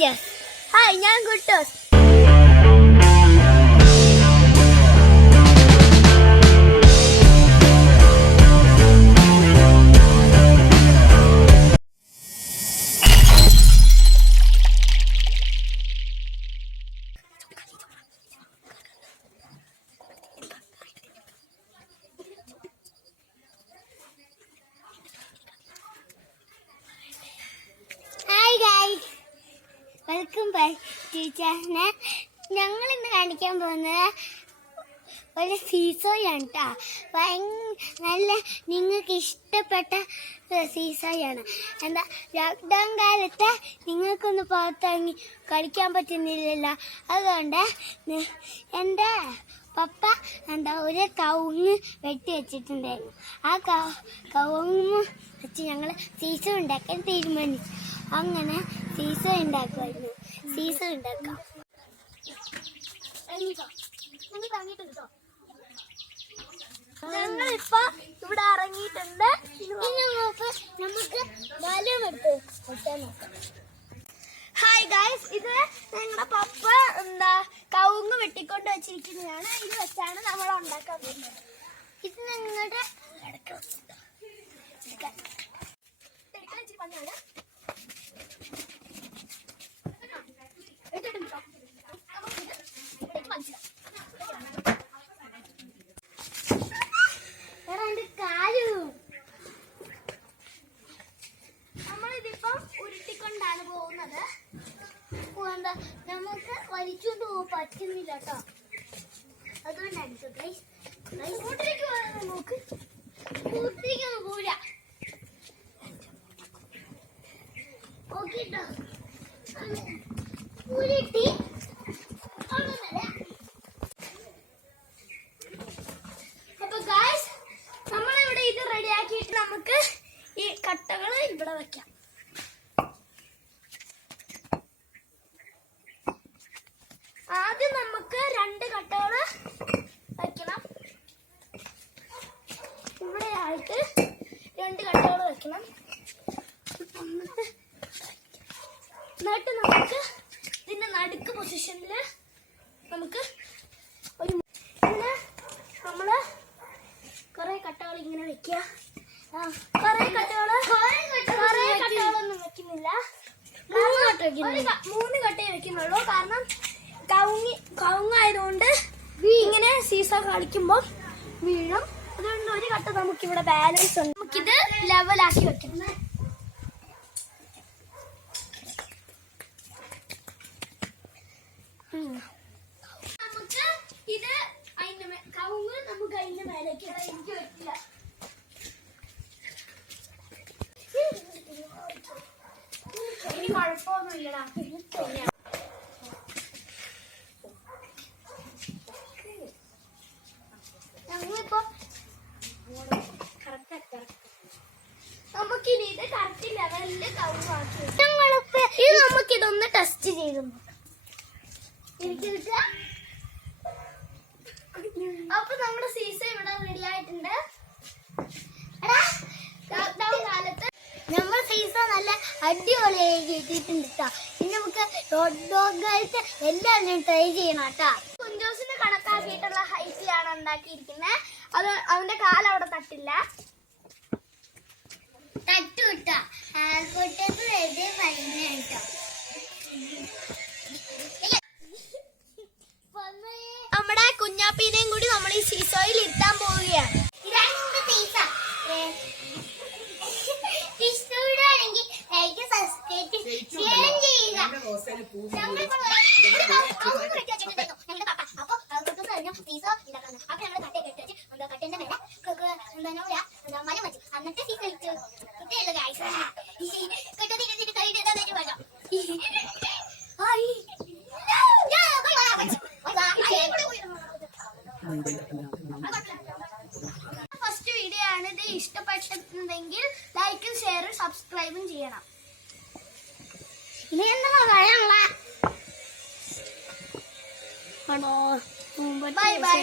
Avengers. Hi, ഞാൻ കുട്ടോസ്. Welcome back ടീച്ചറിനെ. ഞങ്ങൾ ഇന്ന് കാണിക്കാൻ പോകുന്നത് ഒരു സീസോയാണ് കേട്ടോ. നല്ല നിങ്ങൾക്ക് ഇഷ്ടപ്പെട്ട സീസോയാണ്. എന്താ ലോക്ക്ഡൗൺ കാലത്ത് നിങ്ങൾക്കൊന്ന് പുറത്തിറങ്ങി കളിക്കാൻ പറ്റുന്നില്ലല്ലോ. അതുകൊണ്ട് എൻ്റെ പപ്പ ഒരു കവുങ്ങ് വെട്ടി വെച്ചിട്ടുണ്ടായിരുന്നു. ആ കവുങ്ങ് വെച്ച് ഞങ്ങൾ സീസോ ഉണ്ടാക്കാൻ തീരുമാനിച്ചു. അങ്ങനെ സീസോ ഉണ്ടാക്കുമായിരുന്നു. സീസോ ഉണ്ടാക്കാം. ഞങ്ങളിപ്പോ ഇവിടെ ഇറങ്ങിയിട്ടുണ്ട്. ഇനി നമുക്ക് ബലൂൺ എടുത്ത് കൊട്ടാൻ നോക്കാം. ഹായ് ഗൈസ്, ഇത് ഞങ്ങളുടെ പപ്പ കവുങ്ങ് വെട്ടിക്കൊണ്ട് വെച്ചിരിക്കുന്നതാണ്. ഇത് വെച്ചാണ് നമ്മൾ ഉണ്ടാക്കാൻ പോകുന്നത്. ഇത് ഞങ്ങളുടെ ഇച്ചിരി പണിയാണ്. നമ്മളിതിപ്പം ഉരുട്ടിക്കൊണ്ടാണ് പോകുന്നത്. നമുക്ക് വലിച്ചുകൊണ്ട് പോകാൻ പറ്റുന്നില്ല കേട്ടോ. അതുകൊണ്ടാണ് കൂട്ടിലേക്ക് നോക്ക്. കൂട്ടിലേക്ക് പോരാ ഓക്കെട്ടോ. ഉരുട്ടി അപ്പൊ ഗായ്സ്, നമ്മളിവിടെ ഇത് റെഡിയാക്കിയിട്ട് നമുക്ക് ഈ കട്ടകൾ ഇവിടെ വെക്കാം. ആദ്യം നമുക്ക് 2 കട്ടകൾ വെക്കണം. ഇവിടെ ആയിട്ട് 2 കട്ടകൾ വെക്കണം. എന്നിട്ട് നമുക്ക് ഇതിന്റെ നടുക്ക് പൊസിഷനില് നമുക്ക് ഒരു നമ്മള് കുറെ കട്ടകൾ ഇങ്ങനെ വെക്കുക. കുറെ കട്ടകളൊന്നും വെക്കുന്നില്ല. 3 കട്ടയെ വെക്കുന്നുള്ളൂ. കാരണം കവുങ്ങായതുകൊണ്ട് ഇങ്ങനെ സീസോ കളിക്കുമ്പോൾ വീഴും. അതുകൊണ്ട് ഒരു കട്ട നമുക്കിവിടെ ബാലൻസ് ഉണ്ട്. നമുക്കിത് ലെവലാക്കി വെക്കണം. നമുക്ക് ഇത് കവുങ്ങ് നമുക്ക് അതിന്റെ മേലേക്ക് എനിക്ക് പറ്റില്ല. ഇനി കുഴപ്പമൊന്നുമില്ലടാ. ഞങ്ങളിപ്പോ നമുക്കിനി ഇത് കറക്റ്റ് ലെവലില് കവുങ്ങാക്കി ഇത് നമുക്കിതൊന്ന് ടെസ്റ്റ് ചെയ്തു. അപ്പൊ നമ്മുടെ സീസൺ ഇവിടെ റെഡി ആയിട്ടുണ്ട്. ലോക്ക്ഡൗൺ കാലത്ത് നമ്മൾ സീസൺ നല്ല അടിപൊളിയായി കിട്ടിയിട്ടുണ്ട് കേട്ടോ. ഇനി നമുക്ക് ലോക്ക്ഡൗണിലത്തെ എല്ലാവരും ട്രൈ ചെയ്യണം കേട്ടോ. കുഞ്ചോസിന് കണക്കാക്കിയിട്ടുള്ള ഹൈറ്റിലാണ് ഉണ്ടാക്കിയിരിക്കുന്നത്. അവന്റെ കാലവിടെ തട്ടില്ല. തട്ടു കിട്ടാ കൂട്ടത്ത് വെറുതെ പറയുന്ന കേട്ടോ. നമ്മുടെ കുഞ്ഞാപ്പീനെയും കൂടി നമ്മൾ ഈ സീസോയിൽ ഇരുത്താൻ പോവുകയാണ്. 2 പീസ ഇഷ്ടമാണെങ്കിൽ ലൈക്ക് സബ്സ്ക്രൈബ് ഷെയർ ചെയ്യുക. സീസോ ഇതാക്കണം. അപ്പൊ ഞങ്ങൾ കട്ടയൊക്കെ ഇട്ട് വെച്ച് കട്ടന്റെ മേലെ മരം വെച്ചു. എന്നിട്ട് സീസോ ഇട്ടു കുട്ടിയല്ലോ ഗൈസ്. കെട്ടതിട്ട് കൈ ഇട്ടാൻ വേണം. ഫസ്റ്റ് വീഡിയോ ആണ്. ഇത് ഇഷ്ടപ്പെട്ടിട്ടുണ്ടെങ്കിൽ ലൈക്കും ഷെയറും സബ്സ്ക്രൈബും ചെയ്യണം. ഇനി എന്താ പറയാനുള്ള ബൈ ബൈ.